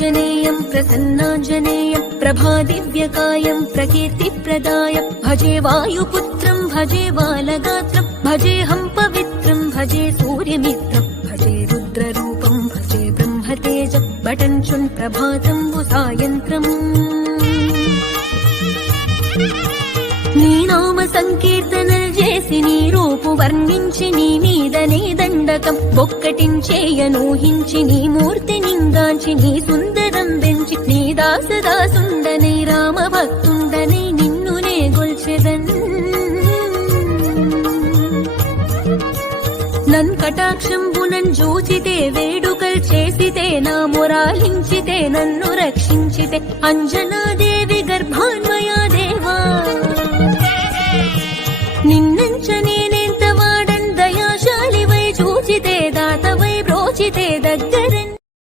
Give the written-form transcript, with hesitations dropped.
प्रसन्नाञ्जनेयम् प्रसन्नाञ्जनेयम् प्रभादिव्यकायम् प्रकीर्तिप्रदाय भजे वायुपुत्रम् भजे बालगात्रम् भजेऽहम् पवित्रम् भजे सूर्यमित्रम् भजे रुद्ररूपम् भजे ब्रह्मतेजम् बटञ्चुन् प्रभातम् सायन्त्रम् నీ నామ సంకీర్తనలు చేసి నీ రూపు వర్ణించి నీ మీదనే దండకం ఒక్కటించేయనూహించి నీ మూర్తి నింగాంచి నీ సుందరం పెంచి నీ దాసదాసుండనే రామ భక్తుండనే నిన్నునే గొల్చెదన్ నన్ కటాక్షంబునన్ జూచితే వేడుకల్ చేసితే నా మొరాలించితే నన్ను రక్షించితే అంజనాదేవి గర్భాన్వ